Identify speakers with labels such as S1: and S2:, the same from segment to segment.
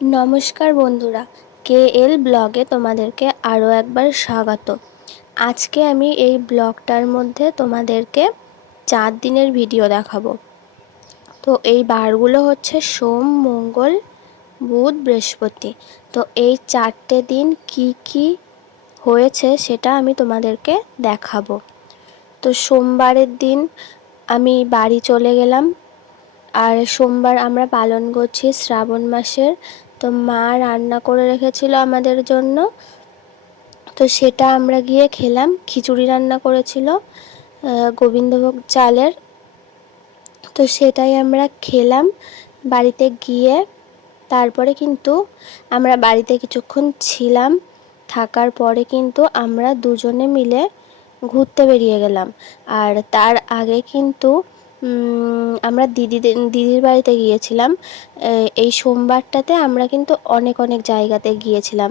S1: নমস্কার বন্ধুরা কে এল ব্লগে তোমাদেরকে আরও একবার স্বাগত। আজকে আমি এই ব্লগটার মধ্যে তোমাদেরকে চার দিনের ভিডিও দেখাবো। তো এই বারগুলো হচ্ছে সোম, মঙ্গল, বুধ, বৃহস্পতি। তো এই চারটে দিন কি কি হয়েছে সেটা আমি তোমাদেরকে দেখাবো। তো সোমবারের দিন আমি বাড়ি চলে গেলাম। আর সোমবার আমরা পালন করছি শ্রাবণ মাসের তো মা রান্না করে রেখেছিল আমাদের জন্য। তো সেটা আমরা গিয়ে খেলাম, খিচুড়ি রান্না করেছিল গোবিন্দভোগ চালের। তো সেটাই আমরা খেলাম বাড়িতে গিয়ে। তারপরে কিন্তু আমরা বাড়িতে কিছুক্ষণ ছিলাম। থাকার পরে কিন্তু আমরা দুজনে মিলে ঘুরতে বেরিয়ে গেলাম। আর তার আগে কিন্তু আমরা দিদিদের দিদির বাড়িতে গিয়েছিলাম। এই সোমবারটাতে আমরা কিন্তু অনেক অনেক জায়গাতে গিয়েছিলাম।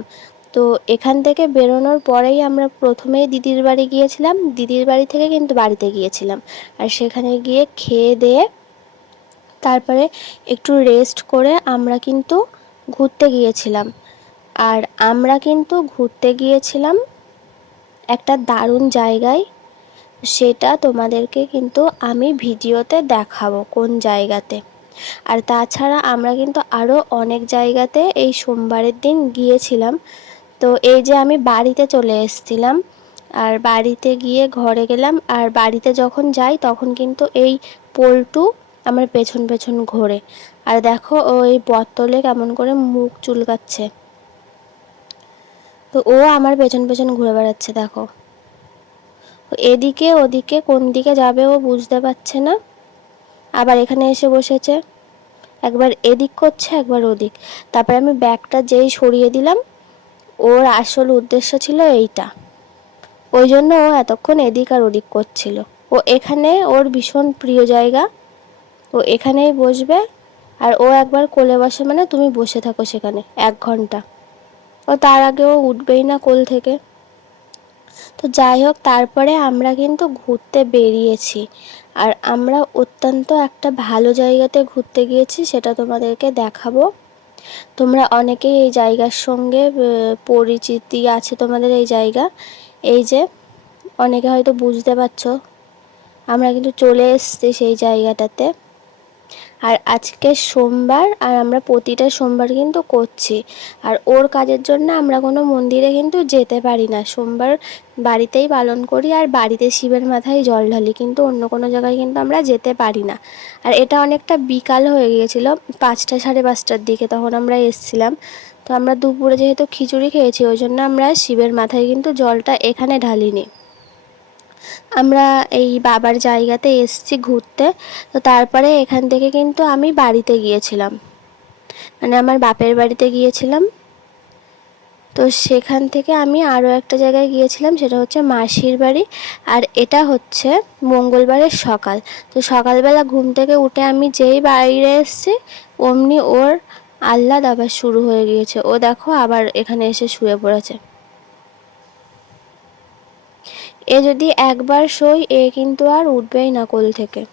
S1: তো এখান থেকে বেরোনোর পরেই আমরা প্রথমেই দিদির বাড়ি গিয়েছিলাম। দিদির বাড়ি থেকে কিন্তু বাড়িতে গিয়েছিলাম। আর সেখানে গিয়ে খেয়ে দিয়ে তারপরে একটু রেস্ট করে আমরা কিন্তু ঘুরতে গিয়েছিলাম। আর আমরা কিন্তু ঘুরতে গিয়েছিলাম একটা দারুণ জায়গায়। সেটা তোমাদেরকে কিন্তু আমি ভিডিওতে দেখাবো কোন জায়গাতে। আর তাছাড়া আমরা কিন্তু আরও অনেক জায়গাতে এই সোমবারের দিন গিয়েছিলাম। তো এই যে আমি বাড়িতে চলে এসেছিলাম, আর বাড়িতে গিয়ে ঘরে গেলাম, আর বাড়িতে যখন যাই তখন কিন্তু এই পোলটু আমার পেছন পেছন ঘোরে। আর দেখো ওই বোতলে কেমন করে মুখ চুলকাচ্ছে। তো ও আমার পেছন পেছন ঘুরে বেড়াচ্ছে, দেখো। এদিকে ওদিকে কোন দিকে যাবে ও বুঝতে পারছে না। আবার এখানে এসে বসেছে। একবার এদিক করছে, একবার ওদিক। তারপরে আমি ব্যাগটা যেই সরিয়ে দিলাম, ওর আসল উদ্দেশ্য ছিল এইটা। ওই জন্য ও এতক্ষণ এদিক আর ওদিক করছিল। ও এখানে ওর ভীষণ প্রিয় জায়গা। ও এখানেই বসবে আর ও একবার কোলে বসে মানে তুমি বসে থাকো সেখানে এক ঘণ্টা। ও তার আগে ও উঠবেই না কোল থেকে। তো যাই হোক, তারপরে আমরা কিন্তু ঘুরতে বেরিয়েছি। আর আমরা অত্যন্ত একটা ভালো জায়গাতে ঘুরতে গিয়েছি, সেটা তোমাদেরকে দেখাবো। তোমরা অনেকেই এই জায়গার সঙ্গে পরিচিতি আছে তোমাদের এই জায়গা। এই যে, অনেকে হয়তো বুঝতে পারছ, আমরা কিন্তু চলে এসছি সেই জায়গাটাতে। আর আজকে সোমবার আর আমরা প্রতিটা সোমবার কিন্তু করছি। আর ওর কাজের জন্য আমরা কোনো মন্দিরে কিন্তু যেতে পারি না। সোমবার বাড়িতেই পালন করি আর বাড়িতে শিবের মাথায় জল ঢালি, কিন্তু অন্য কোনো জায়গায় কিন্তু আমরা যেতে পারি না। আর এটা অনেকটা বিকাল হয়ে গিয়েছিল, পাঁচটা সাড়ে পাঁচটার দিকে তখন আমরা এসছিলাম। তো আমরা দুপুরে যেহেতু খিচুড়ি খেয়েছি, ওই জন্য আমরা শিবের মাথায় কিন্তু জলটা এখানে ঢালিনি। আমরা এই বাবার জায়গাতে এসছি ঘুরতে। তো তারপরে এখান থেকে কিন্তু আমি বাড়িতে গিয়েছিলাম। মানে আমার বাপের বাড়িতে গিয়েছিলাম। তো সেখান থেকে আমি আরও একটা জায়গায় গিয়েছিলাম, সেটা হচ্ছে মাসির বাড়ি। আর এটা হচ্ছে মঙ্গলবারের সকাল। তো সকালবেলা ঘুম থেকে উঠে আমি যেই বাইরে এসছি, অমনি ওর আহ্লাদ আবার শুরু হয়ে গিয়েছে। ও দেখো আবার এখানে এসে শুয়ে পড়েছে। এ যদি একবার শোই এ কিন্তু আর উঠবেই না কোল থেকে।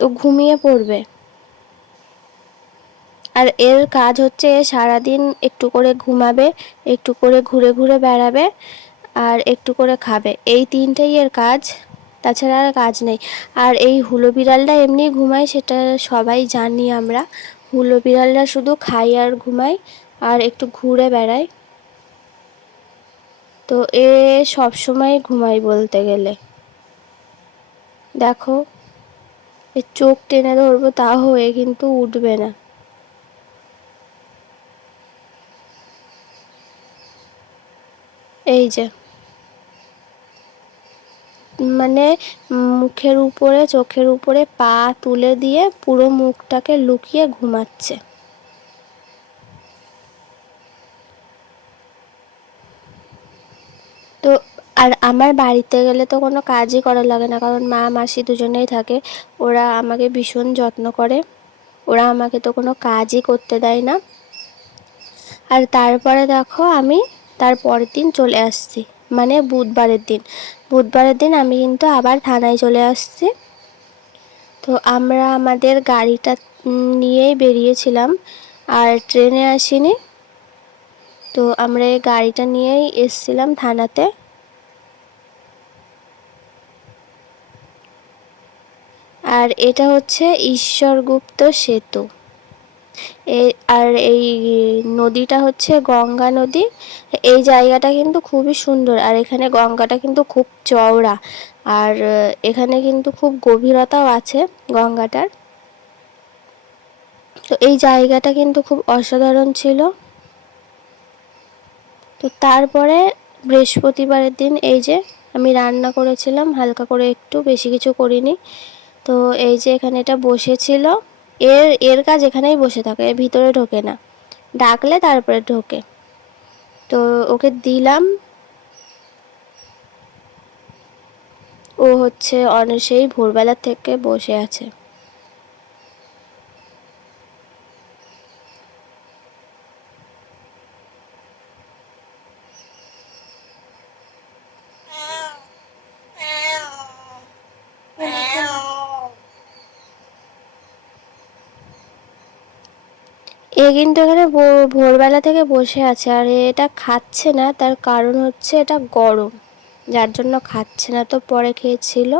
S1: ও ঘুমিয়ে পড়বে। আর এর কাজ হচ্ছে সারাদিন একটু করে ঘুমাবে, একটু করে ঘুরে ঘুরে বেড়াবে, আর একটু করে খাবে। এই তিনটেই এর কাজ, তাছাড়া আর কাজ নেই। আর এই হুলো বিড়ালটা এমনি ঘুমায়, সেটা সবাই জানি আমরা। হুলো বিড়ালরা শুধু খাই আর ঘুমায়, আর একটু ঘুরে বেড়ায়। তো এ সব সময় ঘুমাই বলতে গেলে। দেখো এর চোখ টেনে ধরবো তাও এ কিন্তু উঠবে না। এই যে মানে মুখের উপরে, চোখের উপরে পা তুলে দিয়ে পুরো মুখটাকে লুকিয়ে ঘুমাচ্ছে তো আর আমার বাড়িতে গেলে তো কোনো কাজই করা লাগে না, কারণ মা, মাসি দুজনেই থাকে। ওরা আমাকে ভীষণ যত্ন করে। ওরা আমাকে তো কোনো কাজই করতে দেয় না। আর তারপরে দেখো আমি তার পরের দিন চলে আসছি মানে বুধবারের দিন। বুধবারের দিন আমি কিন্তু আবার থানায় চলে আসছি। তো আমরা আমাদের গাড়িটা নিয়েই বেরিয়েছিলাম আর ট্রেনে আসিনি। তো আমরা এই গাড়িটা নিয়েই এসছিলাম থানাতে। আর এটা হচ্ছে ঈশ্বরগুপ্ত সেতু। আর এই নদীটা হচ্ছে গঙ্গা নদী। এই জায়গাটা কিন্তু খুবই সুন্দর। আর এখানে গঙ্গাটা কিন্তু খুব চওড়া। আর এখানে কিন্তু খুব গভীরতাও আছে গঙ্গাটার। তো এই জায়গাটা কিন্তু খুব অসাধারণ ছিল। তো তারপরে বৃহস্পতিবারের দিন এই যে আমি রান্না করেছিলাম, হালকা করে একটু, বেশি কিছু করিনি। তো এই যে এখানে এটা বসেছিল, এর এর কাজ এখানেই বসে থাকে, এর ভিতরে ঢোকে না। ডাকলে তারপরে ঢোকে। তো ওকে দিলাম। ও হচ্ছে অনেক সেই ভোরবেলার থেকে বসে আছে। এ কিন্তু এখানে ভোরবেলা থেকে বসে আছে। আর এটা খাচ্ছে না, তার কারণ হচ্ছে এটা গরম, যার জন্য খাচ্ছে না। তো পরে খেয়েছিল।